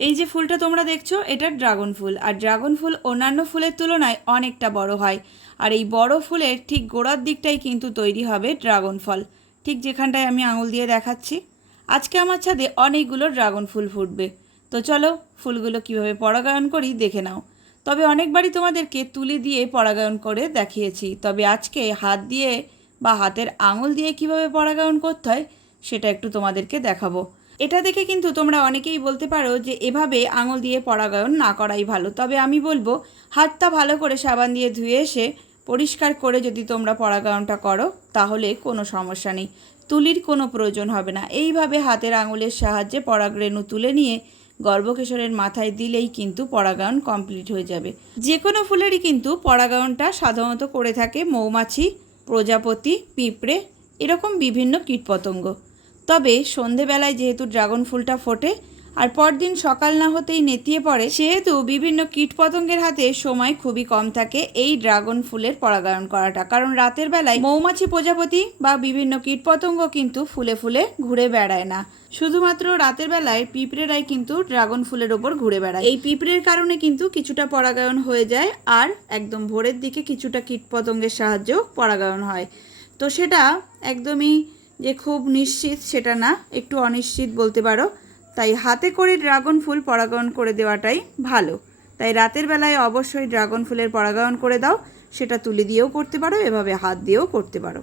এই যে ফুলটা তোমরা দেখছ এটা ড্রাগন ফুল। আর ড্রাগন ফুল অন্যান্য ফুলের তুলনায় অনেকটা বড় হয়। আর এই বড় ফুলের ঠিক গোড়ার দিকটাই কিন্তু তৈরি হবে ড্রাগন ফল। ঠিক যেখানটায় আমি আঙুল দিয়ে দেখাচ্ছি। আজকে আমার ছাদে অনেকগুলো ড্রাগন ফুল ফুটবে। তো চলো, ফুলগুলো কীভাবে পরাগায়ন করি দেখে নাও। তবে অনেকবারই তোমাদেরকে তুলি দিয়ে পরাগায়ন করে দেখিয়েছি। তবে আজকে হাত দিয়ে বা হাতের আঙুল দিয়ে কীভাবে পরাগায়ন করতে হয়, সেটা একটু তোমাদেরকে দেখাবো। এটা দেখে কিন্তু তোমরা অনেকেই বলতে পারো যে এভাবে আঙুল দিয়ে পরাগায়ন না করাই ভালো। তবে আমি বলব, হাতটা ভালো করে সাবান দিয়ে ধুয়ে এসে পরিষ্কার করে যদি তোমরা পরাগায়নটা করো, তাহলে কোনো সমস্যা নেই। তুলির কোনো প্রয়োজন হবে না। এইভাবে হাতের আঙুলের সাহায্যে পরাগরেণু তুলে নিয়ে গর্ভকেশরের মাথায় দিলেই কিন্তু পরাগায়ন কমপ্লিট হয়ে যাবে। যে কোনো ফুলেরই কিন্তু পরাগায়নটা সাধারণত করে থাকে মৌমাছি, প্রজাপতি, পিঁপড়ে, এরকম বিভিন্ন কীটপতঙ্গ। তবে সন্ধেবেলায় যেহেতু ড্রাগন ফুলটা ফোটে, আর পরদিন সকাল না হতেই নেতিয়ে পড়ে, সেহেতু বিভিন্ন কীটপতঙ্গের হাতে সময় খুবই কম থাকে এই ড্রাগন ফুলের পরাগায়ন করাটা। কারণ রাতের বেলায় মৌমাছি প্রজাপতি বা বিভিন্ন কীটপতঙ্গ কিন্তু ফুলে ফুলে ঘুরে বেড়ায় না। শুধুমাত্র রাতের বেলায় পিঁপড়েরাই কিন্তু ড্রাগন ফুলের ওপর ঘুরে বেড়ায়। এই পিঁপড়ের কারণে কিন্তু কিছুটা পরাগায়ন হয়ে যায়, আর একদম ভোরের দিকে কিছুটা কীটপতঙ্গের সাহায্যেও পরাগায়ন হয়। তো সেটা একদমই যে খুব নিশ্চিত সেটা না, একটু অনিশ্চিত বলতে পারো। তাই হাতে করে ড্রাগন ফুল পরাগায়ন করে দেওয়াটাই ভালো। তাই রাতের বেলায় অবশ্যই ড্রাগন ফুলের পরাগায়ন করে দাও, সেটা তুলে দিয়েও করতে পারো, এভাবে হাত দিয়েও করতে পারো।